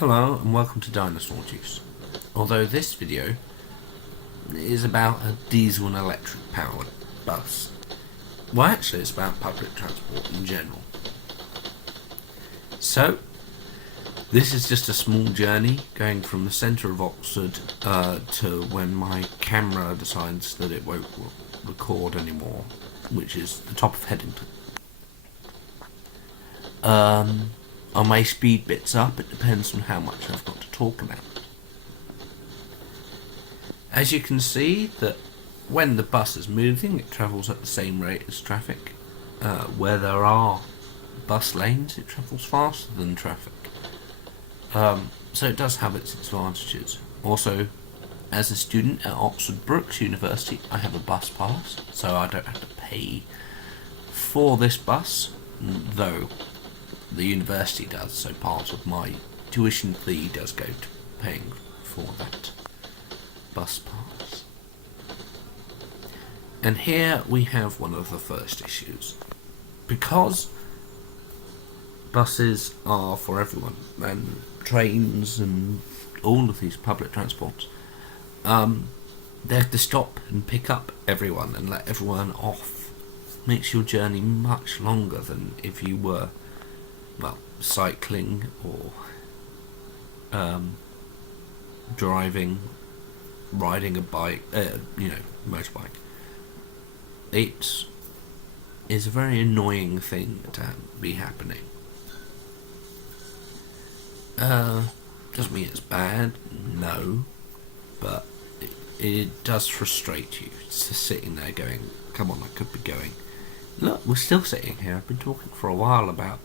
Hello and welcome to Dinosaur Juice. Although this video is about a diesel and electric powered bus. Well, actually it's about public transport in general. So, this is just a small journey going from the centre of Oxford to when my camera decides that it won't record anymore, which is the top of Headington. I may speed bits up, it depends on how much I've got to talk about. As you can see, that when the bus is moving, it travels at the same rate as traffic. Where there are bus lanes, it travels faster than traffic. So it does have its advantages. Also, as a student at Oxford Brookes University, I have a bus pass, so I don't have to pay for this bus, though the university does, so part of my tuition fee does go to paying for that bus pass. And here we have one of the first issues. Because buses are for everyone, and trains and all of these public transports, they have to stop and pick up everyone and let everyone off. Makes your journey much longer than if you were, well, cycling or driving, riding a bike, motorbike. It is a very annoying thing to be happening. Doesn't mean it's bad, no, but it does frustrate you. It's just sitting there going, come on, I could be going. Look, we're still sitting here. I've been talking for a while about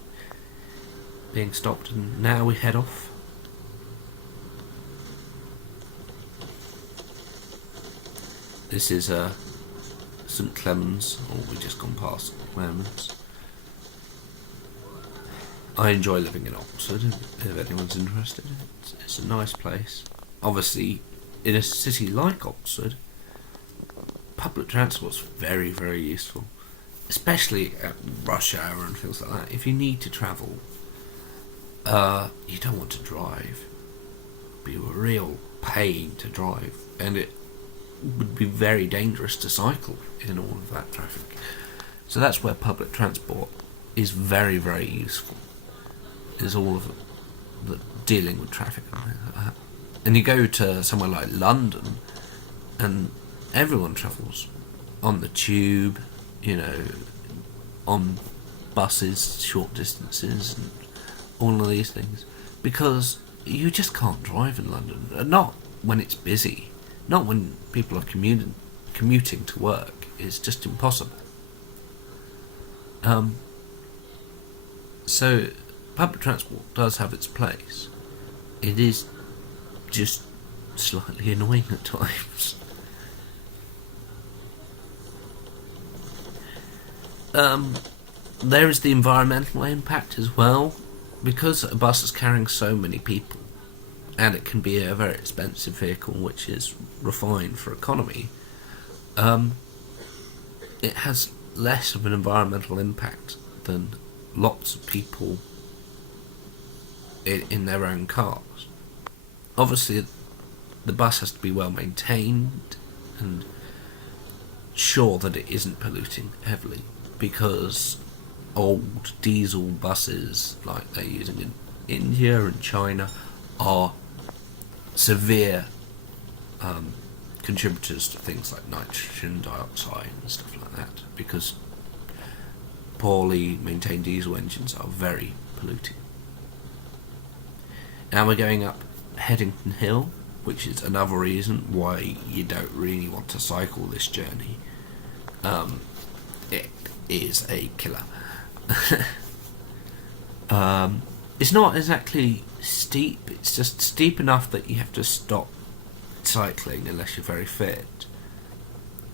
being stopped, and now we head off. This is St Clements, or we've just gone past St Clements. I enjoy living in Oxford, if anyone's interested. It's a nice place. Obviously, in a city like Oxford, public transport's very, very useful, especially at rush hour and things like that. If you need to travel, you don't want to drive. It'd be a real pain to drive, and it would be very dangerous to cycle in all of that traffic. So that's where public transport is very, very useful. Is all of the dealing with traffic and things like that. And you go to somewhere like London, and everyone travels on the tube, on buses, short distances, and all of these things, because you just can't drive in London. Not when it's busy, not when people are commuting to work. It's just impossible. So public transport does have its place. It is just slightly annoying at times. There is the environmental impact as well. Because a bus is carrying so many people, and it can be a very expensive vehicle which is refined for economy, it has less of an environmental impact than lots of people in their own cars. Obviously, the bus has to be well maintained and sure that it isn't polluting heavily, because old diesel buses like they're using in India and China are severe contributors to things like nitrogen dioxide and stuff like that, because poorly maintained diesel engines are very polluting. Now we're going up Headington Hill, which is another reason why you don't really want to cycle this journey. It is a killer. It's not exactly steep, it's just steep enough that you have to stop cycling unless you're very fit,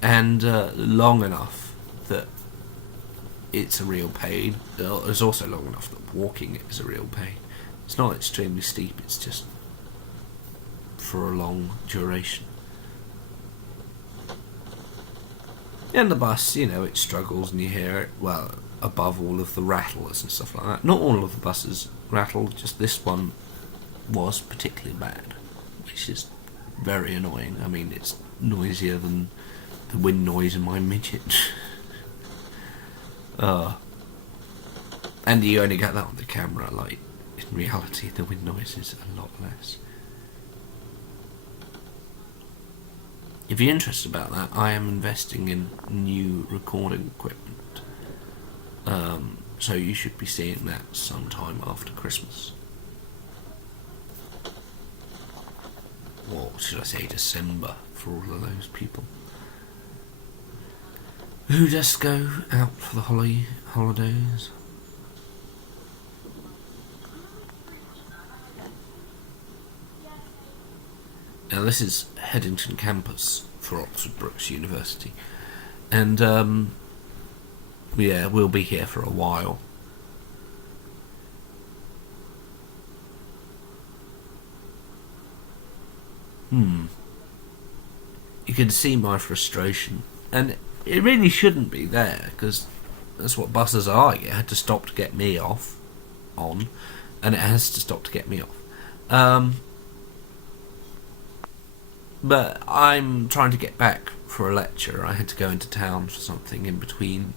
and long enough that it's a real pain. It's also long enough that walking it is a real pain. It's not extremely steep, it's just for a long duration. And the bus, it struggles, and you hear it, well, above all of the rattlers and stuff like that. Not all of the buses rattle, just this one was particularly bad, which is very annoying. I mean, it's noisier than the wind noise in my midget. And you only get that on the camera, like, in reality the wind noise is a lot less. If you're interested about that, I am investing in new recording equipment. So you should be seeing that sometime after Christmas. Or should I say December, for all of those people who just go out for the holidays. Now this is Headington campus for Oxford Brookes University, and yeah, we'll be here for a while. You can see my frustration, and it really shouldn't be there, because that's what buses are. It had to stop to get me on, and it has to stop to get me off. But I'm trying to get back for a lecture. I had to go into town for something in between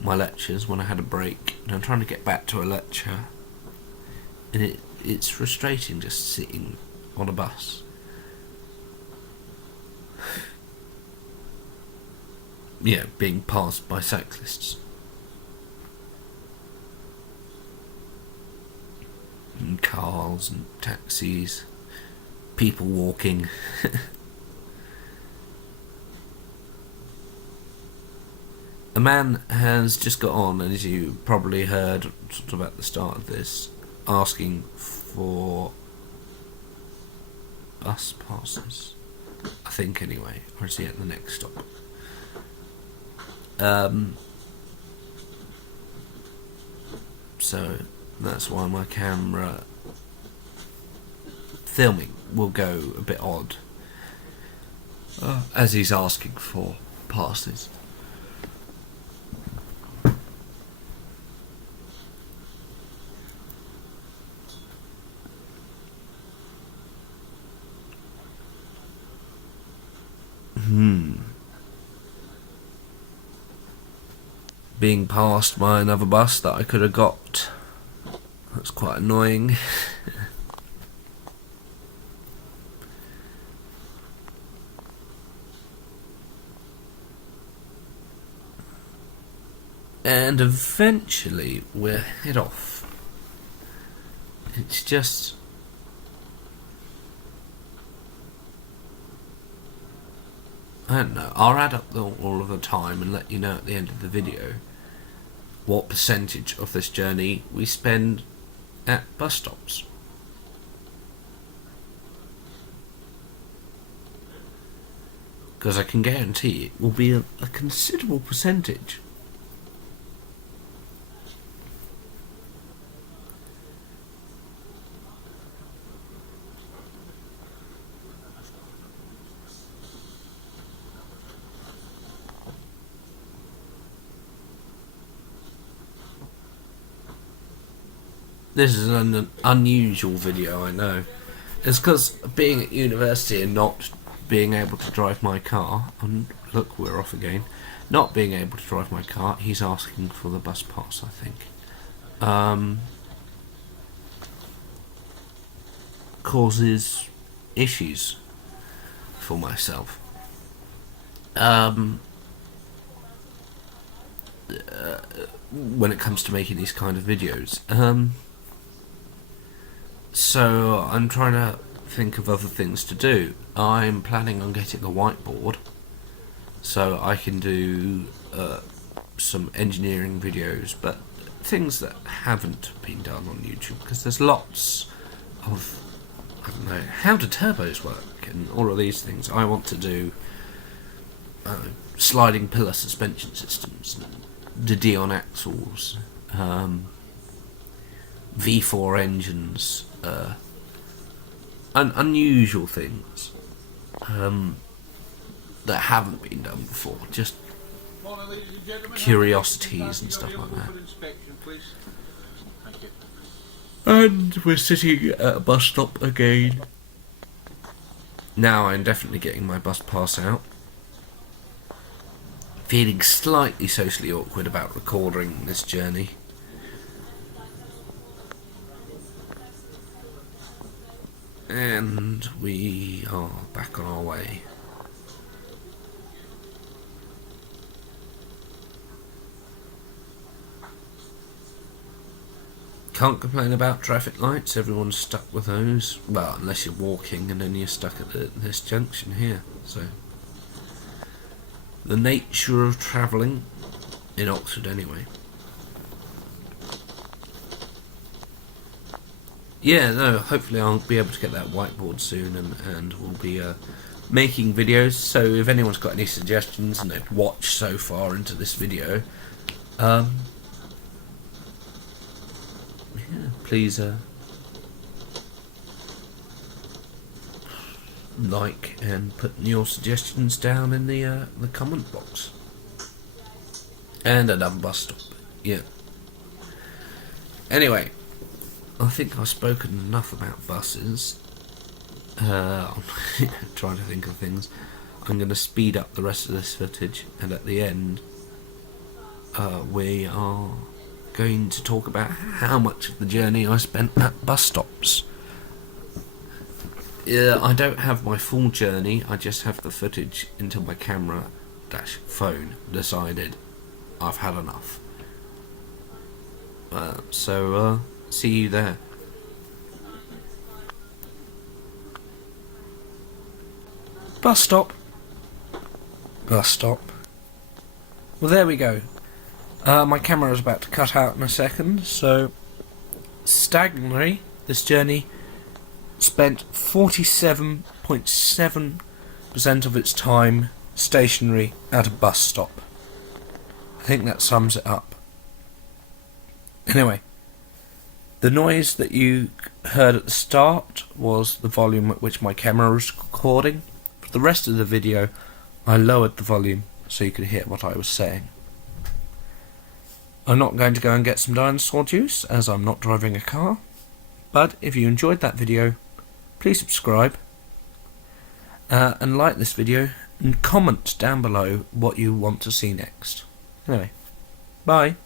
my lectures when I had a break, and I'm trying to get back to a lecture, and it's frustrating just sitting on a bus. Yeah, being passed by cyclists. And cars and taxis, people walking. A man has just got on, as you probably heard sort of at the start of this, asking for bus passes. I think anyway, or is he at the next stop? So that's why my camera filming will go a bit odd as he's asking for passes. Being passed by another bus that I could have got. That's quite annoying. And eventually we'll head off. It's just... I don't know, I'll add up all of the time and let you know at the end of the video what percentage of this journey we spend at bus stops. Because I can guarantee it will be a considerable percentage. This is an unusual video, I know. It's because being at university and not being able to drive my car, and look, we're off again, not being able to drive my car, he's asking for the bus pass, I think. Causes issues for myself. When it comes to making these kind of videos. So I'm trying to think of other things to do. I'm planning on getting a whiteboard so I can do some engineering videos, but things that haven't been done on YouTube, because there's lots of, I don't know, how do turbos work and all of these things. I want to do sliding pillar suspension systems, the Dion axles, V4 engines, unusual things that haven't been done before, just curiosities and stuff like that. And we're sitting at a bus stop again. Now I'm definitely getting my bus pass out. Feeling slightly socially awkward about recording this journey. And we are back on our way. Can't complain about traffic lights, everyone's stuck with those. Well, unless you're walking and then you're stuck at this junction here. So, the nature of travelling, in Oxford anyway. Yeah, no, hopefully I'll be able to get that whiteboard soon and we'll be making videos. So if anyone's got any suggestions and they've watched so far into this video, please like and put your suggestions down in the comment box. And another bus stop. Yeah. Anyway, I think I've spoken enough about buses. I'm trying to think of things. I'm going to speed up the rest of this footage, and at the end, we are going to talk about how much of the journey I spent at bus stops. I don't have my full journey, I just have the footage until my camera-phone decided I've had enough. So, see you there. Bus stop. Bus stop. Well, there we go. My camera is about to cut out in a second, so staggeringly, this journey spent 47.7% of its time stationary at a bus stop. I think that sums it up. Anyway, the noise that you heard at the start was the volume at which my camera was recording. For the rest of the video, I lowered the volume so you could hear what I was saying. I'm not going to go and get some dinosaur juice, as I'm not driving a car. But if you enjoyed that video, please subscribe and like this video and comment down below what you want to see next. Anyway, bye.